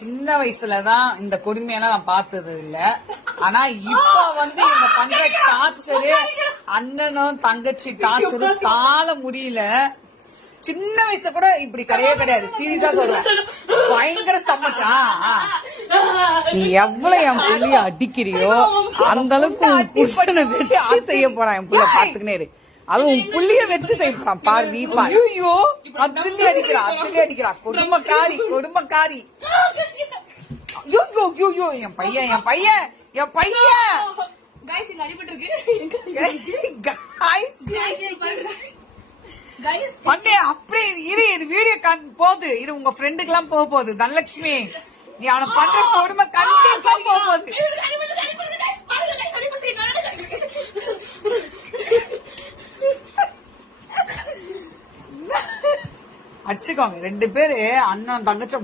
சின்ன வயசுலதான் இந்த கொடுமையெல்லாம் நான் பார்த்தது இல்ல. ஆனா இப்ப வந்து இந்த பண்ற டார்ச்சரு, அண்ணனும் தங்கச்சி டார்ச்சரு தாழ முடியல. சின்ன வயசுல கூட இப்படி கிடையாது. சீரியஸா சொல்றேன், பயங்கர சம்மத்தா. நீ எவ்வளவு என் புள்ளிய அடிக்கிறியோ அந்த அளவுக்கு புருஷனை வச்சு செய்ய போறான். என் புள்ள பாத்துக்கினே இரு. அது உன் புள்ளிய வச்சு செய்யறான். பாரு நீ பாரு. ஐயோ அதுலயே அடிக்கிறா. கொடுமைக்காரி. ஐயோ என் பையன் பண்ணே அப்படியே இரு. இது வீடியோ போகுது. இரு, உங்க ஃப்ரெண்டுக்கு எல்லாம் போக போகுது. தனலட்சுமி, நீ அவனை பண்ற கொடுமை கண்டிப்பா போக போகுது. அடிச்சுக்கோங்க 2 பேரு, அண்ணன் தங்கச்சி.